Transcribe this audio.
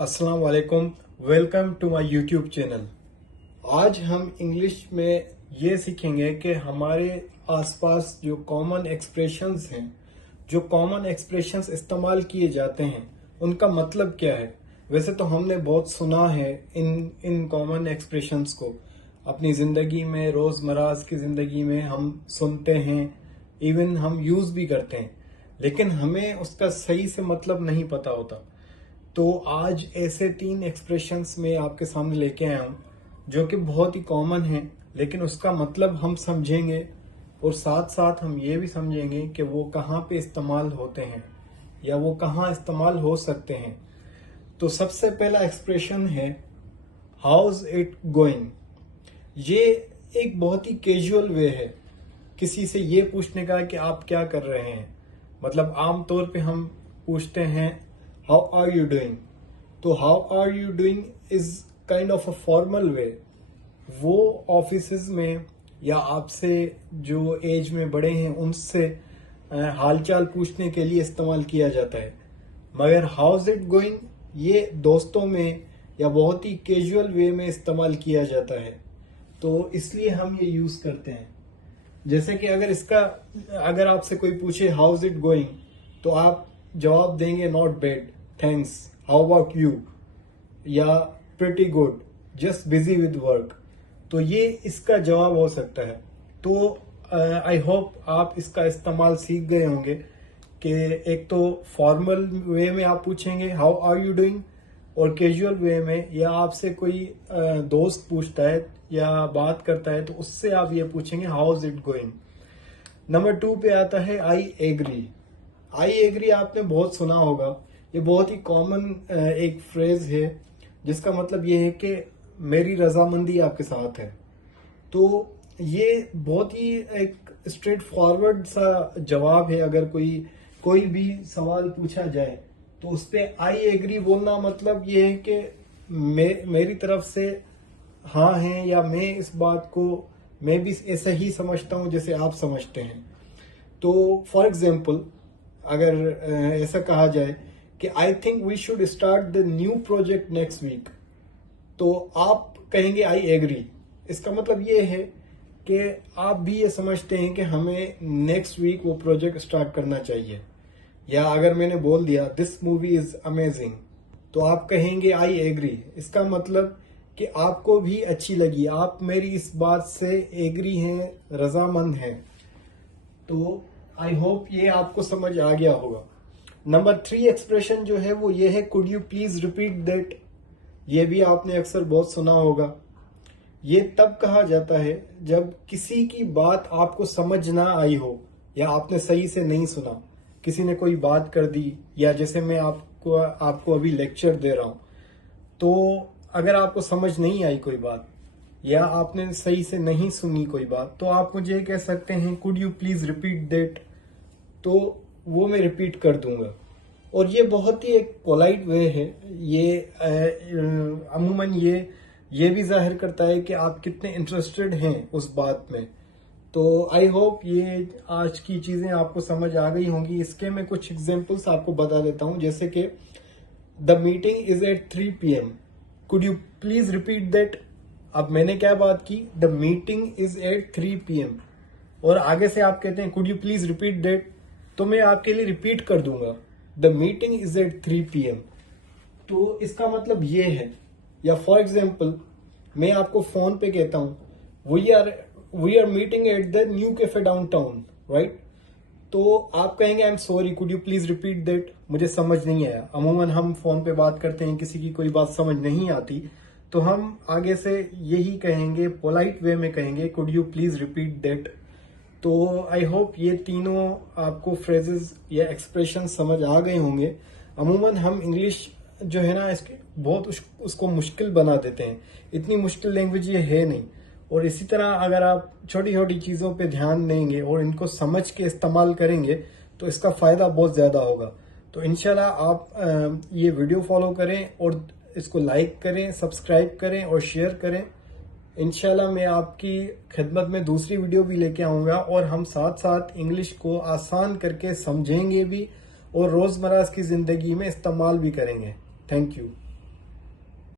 अस्सलाम वालेकुम, welcome to my YouTube channel. आज हम इंग्लिश में ये सीखेंगे कि हमारे आसपास जो कॉमन एक्सप्रेशंस हैं, जो कॉमन एक्सप्रेशंस इस्तेमाल किए जाते हैं, उनका मतलब क्या है। वैसे तो हमने बहुत सुना है इन कॉमन एक्सप्रेशंस को अपनी ज़िंदगी में, रोज़मर्रा की ज़िंदगी में हम सुनते हैं, इवन हम यूज़ भी करते हैं, लेकिन हमें उसका सही से मतलब नहीं पता होता। तो आज ऐसे 3 एक्सप्रेशंस मैं आपके सामने लेके आया हूँ जो कि बहुत ही कॉमन है, लेकिन उसका मतलब हम समझेंगे और साथ साथ हम ये भी समझेंगे कि वो कहाँ पे इस्तेमाल होते हैं या वो कहाँ इस्तेमाल हो सकते हैं। तो सबसे पहला एक्सप्रेशन है हाउज इट गोइंग। ये एक बहुत ही कैजुअल वे है किसी से ये पूछने का कि आप क्या कर रहे हैं। मतलब आमतौर पे हम पूछते हैं हाउ आर यू डूइंग। तो how are you doing is kind of a formal way. वो ऑफिसेज में या आपसे जो एज में बड़े हैं उनसे हालचाल पूछने के लिए इस्तेमाल किया जाता है, मगर हाउज इट गोइंग ये दोस्तों में या बहुत ही कैजुअल वे में इस्तेमाल किया जाता है, तो इसलिए हम ये यूज करते हैं। जैसे कि अगर आपसे कोई पूछे हाउज इट गोइंग, तो आप जवाब देंगे not bad, thanks, how about you, या pretty good, just busy with work. तो ये इसका जवाब हो सकता है। तो आई होप आप इसका इस्तेमाल सीख गए होंगे कि एक तो फॉर्मल वे में आप पूछेंगे हाउ आर यू डूइंग, और कैजुअल वे में या आपसे कोई दोस्त पूछता है या बात करता है तो उससे आप ये पूछेंगे how is it going. Number 2 पे आता है आई एग्री। आई एग्री आपने बहुत सुना होगा। ये बहुत ही कॉमन एक फ्रेज है जिसका मतलब ये है कि मेरी रजामंदी आपके साथ है। तो ये बहुत ही एक स्ट्रेट फॉरवर्ड सा जवाब है। अगर कोई भी सवाल पूछा जाए तो उस पर आई एग्री बोलना मतलब ये है कि मेरी तरफ से हाँ है, या मैं भी ऐसा ही समझता हूँ जैसे आप समझते हैं। तो फॉर एग्जाम्पल अगर ऐसा कहा जाए कि I think we should start the new project next week, तो आप कहेंगे आई एग्री। इसका मतलब ये है कि आप भी ये समझते हैं कि हमें नेक्स्ट वीक वो प्रोजेक्ट स्टार्ट करना चाहिए। या अगर मैंने बोल दिया दिस मूवी इज अमेजिंग, तो आप कहेंगे आई एग्री। इसका मतलब कि आपको भी अच्छी लगी, आप मेरी इस बात से एग्री हैं, रजामंद हैं। तो आई होप ये आपको समझ आ गया होगा। नंबर 3 एक्सप्रेशन जो है वो ये है could you please repeat that. ये भी आपने अक्सर बहुत सुना होगा। ये तब कहा जाता है जब किसी की बात आपको समझ ना आई हो या आपने सही से नहीं सुना। किसी ने कोई बात कर दी, या जैसे मैं आपको अभी लेक्चर दे रहा हूं, तो अगर आपको समझ नहीं आई कोई बात या आपने सही से नहीं सुनी कोई बात, तो आप मुझे कह सकते हैं could you please repeat that. तो वो मैं रिपीट कर दूंगा। और ये बहुत ही एक पोलाइट वे है। ये अमूमन ये भी जाहिर करता है कि आप कितने इंटरेस्टेड हैं उस बात में। तो आई होप ये आज की चीजें आपको समझ आ गई होंगी। इसके मैं कुछ एग्जांपल्स आपको बता देता हूं, जैसे कि the meeting is at 3 PM, could you please repeat that. अब मैंने क्या बात की, the meeting is at 3 PM, और आगे से आप कहते हैं could you please repeat that, तो मैं आपके लिए रिपीट कर दूंगा the meeting is at 3 PM। तो इसका मतलब ये है। या फॉर एग्जाम्पल मैं आपको फोन पे कहता हूं we are meeting at the new cafe downtown, right. तो आप कहेंगे I am sorry, could you please repeat that, मुझे समझ नहीं आया। अमूमन हम फोन पे बात करते हैं, किसी की कोई बात समझ नहीं आती तो हम आगे से यही कहेंगे, पोलाइट वे में कहेंगे could you please repeat that. तो आई होप ये तीनों आपको फ्रेजेस या एक्सप्रेशन समझ आ गए होंगे। अमूमन हम इंग्लिश जो है ना इसके बहुत उसको मुश्किल बना देते हैं। इतनी मुश्किल लैंग्वेज ये है नहीं। और इसी तरह अगर आप छोटी छोटी चीज़ों पे ध्यान देंगे और इनको समझ के इस्तेमाल करेंगे तो इसका फ़ायदा बहुत ज़्यादा होगा। तो इंशाल्लाह आप ये वीडियो फॉलो करें और इसको लाइक करें, सब्सक्राइब करें और शेयर करें। इंशाल्लाह मैं आपकी खिदमत में दूसरी वीडियो भी लेके आऊँगा और हम साथ साथ इंग्लिश को आसान करके समझेंगे भी और रोज़मर्रा की ज़िंदगी में इस्तेमाल भी करेंगे। Thank you.